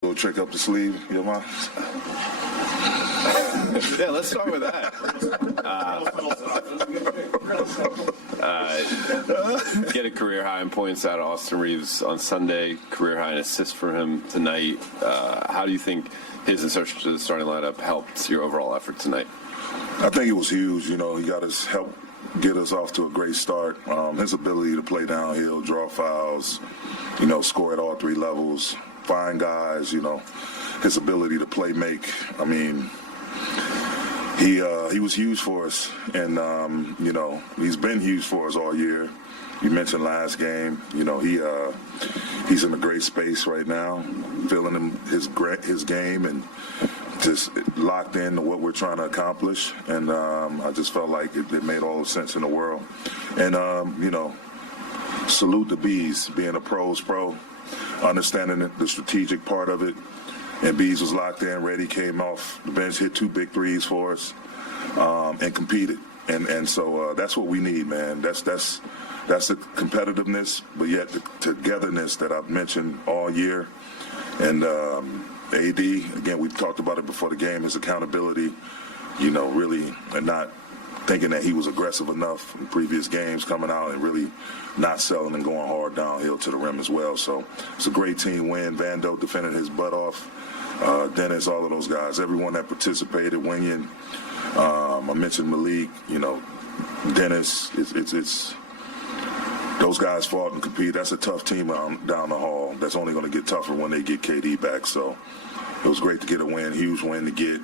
Little trick up the sleeve, you mind? Yeah, let's start with that. Get a career high in points out of Austin Reeves on Sunday, career high in assists for him tonight. How do you think his insertion to the starting lineup helped your overall effort tonight? I think it was huge. He got us help get us off to a great start. His ability to play downhill, draw fouls, score at all three levels, find guys, his ability to play make. I mean, he was huge for us, and he's been huge for us all year. You mentioned last game. He's in a great space right now, feeling his game and just locked into what we're trying to accomplish. And I just felt like it made all the sense in the world. And salute the Bees, being a pro's pro, understanding the strategic part of it. And Bees was locked in, ready, came off the bench, hit 2 big threes for us, and competed. And so that's what we need, man. That's the competitiveness, but yet the togetherness that I've mentioned all year. And AD, again, we've talked about it before the game, his accountability, really, and not thinking that he was aggressive enough in previous games, coming out and really not selling and going hard downhill to the rim as well. So it's a great team win. Vando defended his butt off. Dennis, all of those guys, everyone that participated, Winyan. I mentioned Malik, Dennis. It's those guys fought and competed. That's a tough team down the hall. That's only going to get tougher when they get KD back. So it was great to get a win, huge win to get,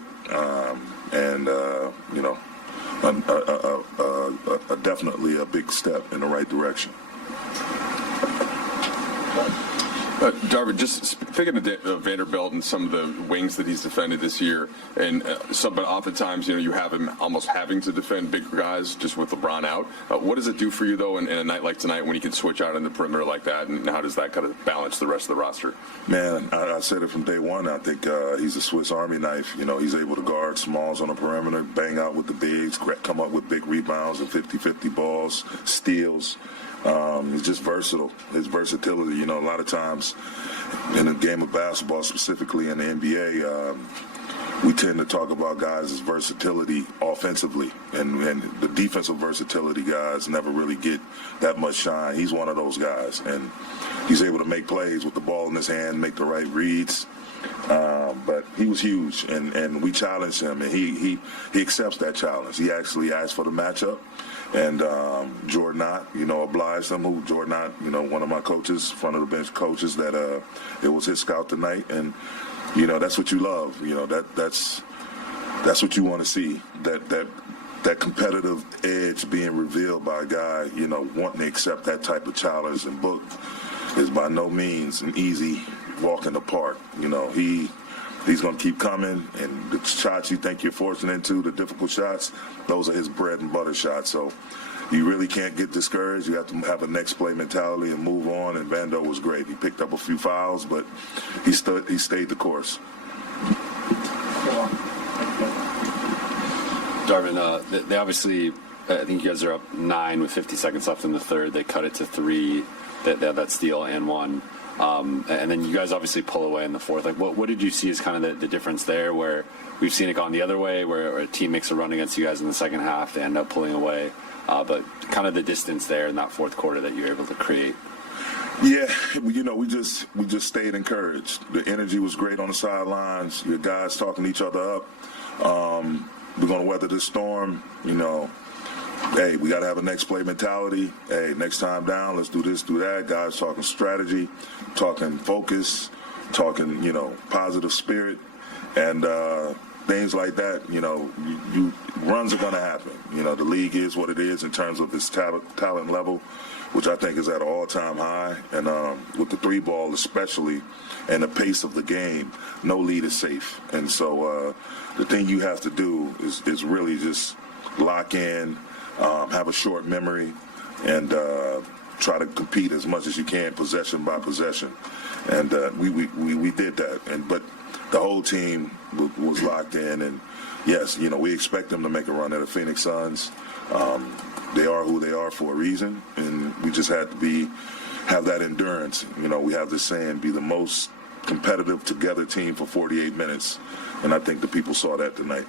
definitely a big step in the right direction. Darvin, just speaking of Vanderbilt and some of the wings that he's defended this year, and but oftentimes, you have him almost having to defend bigger guys just with LeBron out. What does it do for you, though, in a night like tonight when he can switch out in the perimeter like that, and how does that kind of balance the rest of the roster? Man, I said it from day one. I think he's a Swiss Army knife. He's able to guard smalls on the perimeter, bang out with the bigs, come up with big rebounds and 50-50 balls, steals. He's just versatile. His versatility, a lot of times in the game of basketball, specifically in the NBA, we tend to talk about guys' versatility offensively, and the defensive versatility guys never really get that much shine. He's one of those guys, and he's able to make plays with the ball in his hand, make the right reads. But he was huge, and we challenged him, and he accepts that challenge. He actually asked for the matchup, and Jordan Knott, obliged him. Jordan Knott, one of my coaches, front of the bench coaches, that it was his scout tonight, and that's what you love. That's what you want to see. That competitive edge being revealed by a guy, wanting to accept that type of challenge. And Book is by no means an easy walk in the park. He's going to keep coming, and the shots you think you're forcing into, the difficult shots, those are his bread and butter shots. So you really can't get discouraged. You have to have a next play mentality and move on, and Vando was great. He picked up a few fouls, but he stayed the course. Darvin, they obviously, I think you guys are up 9 with 50 seconds left in the third. They cut it to 3. They had that steal and 1. And then you guys obviously pull away in the fourth. Like, what did you see as kind of the difference there, where we've seen it gone the other way, where a team makes a run against you guys in the second half, they end up pulling away, but kind of the distance there in that fourth quarter that you're able to create? Yeah, we just stayed encouraged. The energy was great on the sidelines. Your guys talking each other up. We're going to weather this storm, Hey, we got to have a next play mentality. Hey, next time down, let's do this, do that. Guys talking strategy, talking focus, talking, positive spirit, and things like that. Runs are going to happen. The league is what it is in terms of its talent level, which I think is at an all-time high. And with the 3-ball especially, and the pace of the game, no lead is safe. And so the thing you have to do is really just lock in, have a short memory, and try to compete as much as you can, possession by possession. And we did that. But the whole team was locked in. And yes, we expect them to make a run at the Phoenix Suns. They are who they are for a reason, and we just had to have that endurance. We have this saying: be the most competitive, together team for 48 minutes, and I think the people saw that tonight.